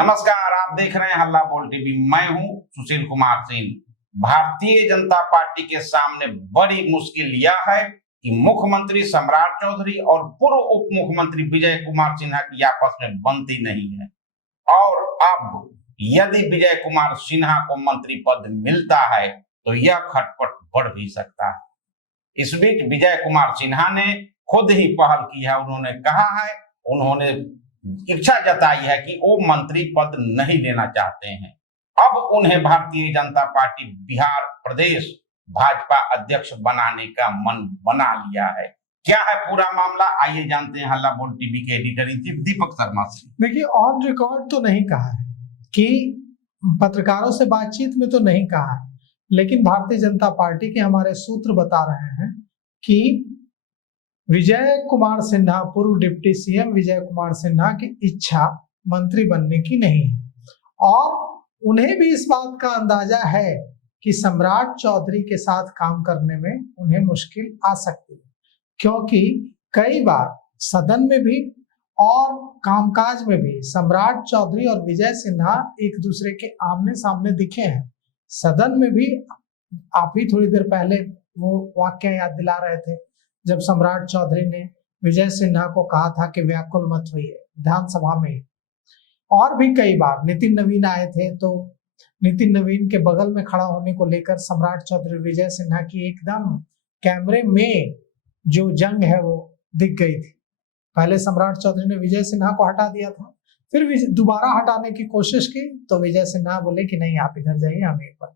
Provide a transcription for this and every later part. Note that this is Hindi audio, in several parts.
नमस्कार, आप देख रहे हैं हल्ला बोल टीवी। मैं हूं सुशील कुमार सिंह। भारतीय जनता पार्टी के सामने बड़ी मुश्किल यह है कि मुख्यमंत्री सम्राट चौधरी और पूर्व उप मुख्यमंत्री विजय कुमार सिन्हा की आपस में बनती नहीं है। और अब यदि विजय कुमार सिन्हा को मंत्री पद मिलता है तो यह खटपट बढ़ भी सकता है। इस बीच विजय कुमार सिन्हा ने खुद ही पहल की है। उन्होंने इच्छा जताई है कि वो मंत्री पद नहीं लेना चाहते हैं। अब उन्हें भारतीय जनता पार्टी बिहार प्रदेश भाजपा अध्यक्ष बनाने का मन बना लिया है। क्या है पूरा मामला, आइए जानते हैं हल्ला बोल टीवी के editor in chief Deepak Sharma से। देखिए, ऑन रिकॉर्ड तो नहीं कहा है कि पत्रकारों से बातचीत में तो नहीं कहा है, लेकिन भारतीय जनता पार्टी के हमारे सूत्र बता रहे हैं कि विजय कुमार सिन्हा, पूर्व डिप्टी सीएम विजय कुमार सिन्हा की इच्छा मंत्री बनने की नहीं है और उन्हें भी इस बात का अंदाजा है कि सम्राट चौधरी के साथ काम करने में उन्हें मुश्किल आ सकती है, क्योंकि कई बार सदन में भी और कामकाज में भी सम्राट चौधरी और विजय सिन्हा एक दूसरे के आमने सामने दिखे हैं। सदन में भी आप ही थोड़ी देर पहले वो वाक्य याद दिला रहे थे जब सम्राट चौधरी ने विजय सिन्हा को कहा था कि व्याकुल मत होइए, विधानसभा में। और भी कई बार नितिन नवीन आए थे तो नितिन नवीन के बगल में खड़ा होने को लेकर सम्राट चौधरी विजय सिन्हा की एकदम कैमरे में जो जंग है वो दिख गई थी। पहले सम्राट चौधरी ने विजय सिन्हा को हटा दिया था, फिर दोबारा हटाने की कोशिश की तो विजय सिन्हा बोले कि नहीं, आप इधर जाइए, हम एक बार।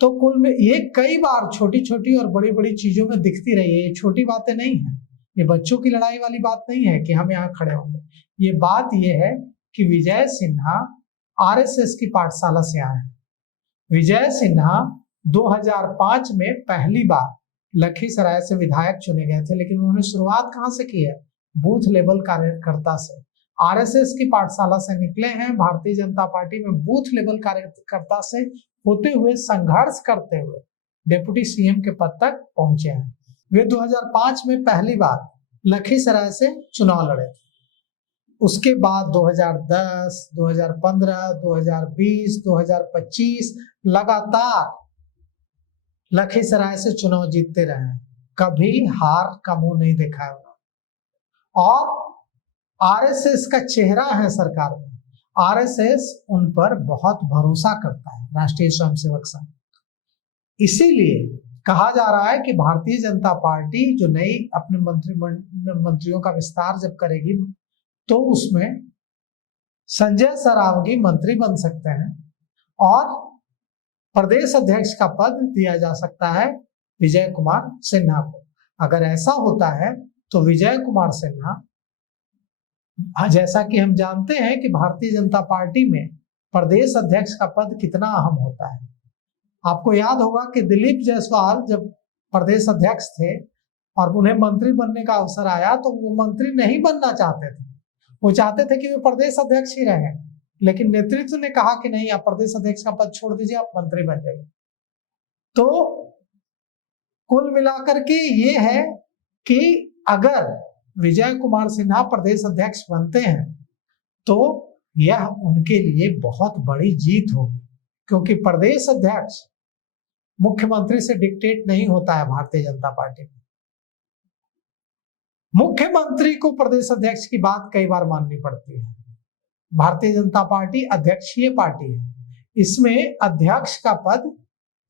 तो कुल में ये कई बार छोटी छोटी और बड़ी बड़ी चीजों में दिखती रही है। ये छोटी बातें नहीं है, ये बच्चों की लड़ाई वाली बात नहीं है कि हम यहाँ खड़े होंगे। ये बात ये है कि विजय सिन्हा आरएसएस की पाठशाला से आए हैं। विजय सिन्हा 2005 में पहली बार लखीसराय से विधायक चुने गए थे, लेकिन उन्होंने शुरुआत कहाँ से की है? बूथ लेवल कार्यकर्ता से। आरएसएस की पाठशाला से निकले हैं, भारतीय जनता पार्टी में बूथ लेवल कार्यकर्ता से होते हुए संघर्ष करते हुए डिप्टी सीएम के पद तक पहुंचे हैं। वे 2005 में पहली बार लखीसराय से चुनाव लड़े थे। उसके बाद 2010, 2015, 2020, 2025 लगातार लखीसराय से चुनाव जीतते रहे हैं। कभी हार का मुंह नहीं देखा है और आरएसएस का चेहरा है सरकार में। आरएसएस उन पर बहुत भरोसा करता है, राष्ट्रीय स्वयंसेवक संघ। इसीलिए कहा जा रहा है कि भारतीय जनता पार्टी जो नई अपने मंत्रियों का विस्तार जब करेगी तो उसमें संजय सरावगी मंत्री बन सकते हैं और प्रदेश अध्यक्ष का पद दिया जा सकता है विजय कुमार सिन्हा को। अगर ऐसा होता है तो विजय कुमार सिन्हा, जैसा कि हम जानते हैं कि भारतीय जनता पार्टी में प्रदेश अध्यक्ष का पद कितना अहम होता है। आपको याद होगा कि दिलीप जायसवाल जब प्रदेश अध्यक्ष थे और उन्हें मंत्री बनने का अवसर आया तो वो मंत्री नहीं बनना चाहते थे। वो चाहते थे कि वे प्रदेश अध्यक्ष ही रहें, लेकिन नेतृत्व ने कहा कि नहीं, आप प्रदेश अध्यक्ष का पद छोड़ दीजिए, आप मंत्री बन जाइए। तो कुल मिलाकर के ये है कि अगर विजय कुमार सिन्हा प्रदेश अध्यक्ष बनते हैं तो यह उनके लिए बहुत बड़ी जीत होगी, क्योंकि प्रदेश अध्यक्ष मुख्यमंत्री से डिक्टेट नहीं होता है। भारतीय जनता पार्टी में मुख्यमंत्री को प्रदेश अध्यक्ष की बात कई बार माननी पड़ती है। भारतीय जनता पार्टी अध्यक्षीय पार्टी है, इसमें अध्यक्ष का पद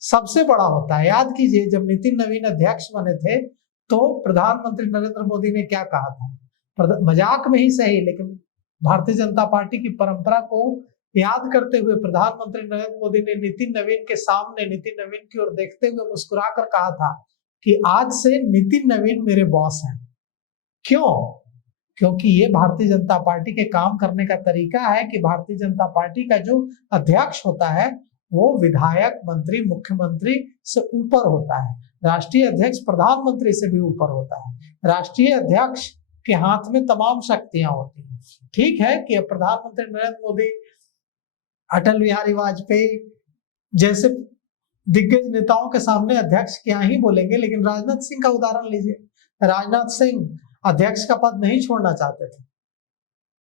सबसे बड़ा होता है। याद कीजिए, जब नितिन नवीन अध्यक्ष बने थे तो प्रधानमंत्री नरेंद्र मोदी ने क्या कहा था, मजाक में ही सही, लेकिन भारतीय जनता पार्टी की परंपरा को याद करते हुए प्रधानमंत्री नरेंद्र मोदी ने नितिन नवीन के सामने, नितिन नवीन की ओर देखते हुए मुस्कुराकर कहा था कि आज से नितिन नवीन मेरे बॉस हैं। क्यों? क्योंकि ये भारतीय जनता पार्टी के काम करने का तरीका है कि भारतीय जनता पार्टी का जो अध्यक्ष होता है वो विधायक, मंत्री, मुख्यमंत्री से ऊपर होता है। राष्ट्रीय अध्यक्ष प्रधानमंत्री से भी ऊपर होता है। राष्ट्रीय अध्यक्ष के हाथ में तमाम शक्तियां होती हैं। ठीक है कि प्रधानमंत्री नरेंद्र मोदी, अटल बिहारी वाजपेयी जैसे दिग्गज नेताओं के सामने अध्यक्ष क्या ही बोलेंगे, लेकिन राजनाथ सिंह का उदाहरण लीजिए। राजनाथ सिंह अध्यक्ष का पद नहीं छोड़ना चाहते थे,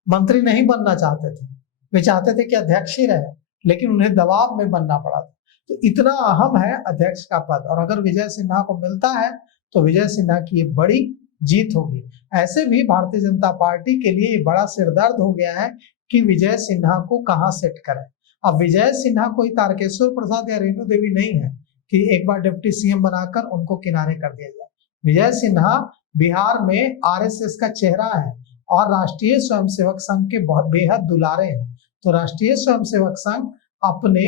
मंत्री नहीं बनना चाहते थे, वे चाहते थे कि अध्यक्ष ही रहे, लेकिन उन्हें दबाव में बनना पड़ा था। तो इतना अहम है अध्यक्ष का पद, और अगर विजय सिन्हा को मिलता है तो विजय सिन्हा की ये बड़ी जीत होगी। ऐसे भी भारतीय जनता पार्टी के लिए ये बड़ा सिरदर्द हो गया है कि विजय सिन्हा को कहां सेट करें। अब विजय सिन्हा कोई तारकेश्वर प्रसाद या रेणु देवी नहीं है कि एक बार डिप्टी सीएम बनाकर उनको किनारे कर दिया जाए। विजय सिन्हा बिहार में आरएसएस का चेहरा है और राष्ट्रीय स्वयंसेवक संघ के बहुत बेहद दुलारे हैं। तो राष्ट्रीय स्वयंसेवक संघ अपने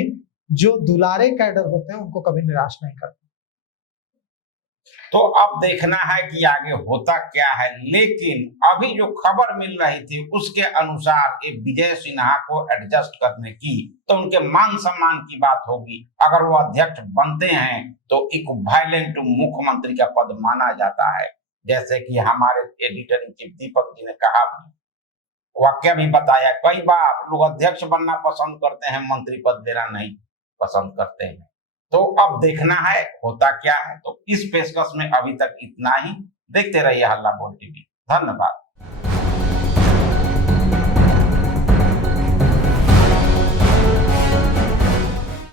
जो दुलारे कैडर होते हैं उनको कभी निराश नहीं करते। तो अब देखना है कि आगे होता क्या है, लेकिन अभी जो खबर मिल रही थी उसके अनुसार ये विजय सिन्हा को एडजस्ट करने की, तो उनके मान सम्मान की बात होगी। अगर वो अध्यक्ष बनते हैं तो इक्विवेलेंट मुख्यमंत्री का पद माना जाता है, जैसे कि हमारे editor in chief Deepak ji ने कहा, वाक्य भी बताया। कई बार लोग अध्यक्ष बनना पसंद करते हैं, मंत्री पद देना नहीं पसंद करते हैं। तो अब देखना है होता क्या है। तो इस पेशकश में अभी तक इतना ही। देखते रहिए हल्ला बोल टीवी। धन्यवाद।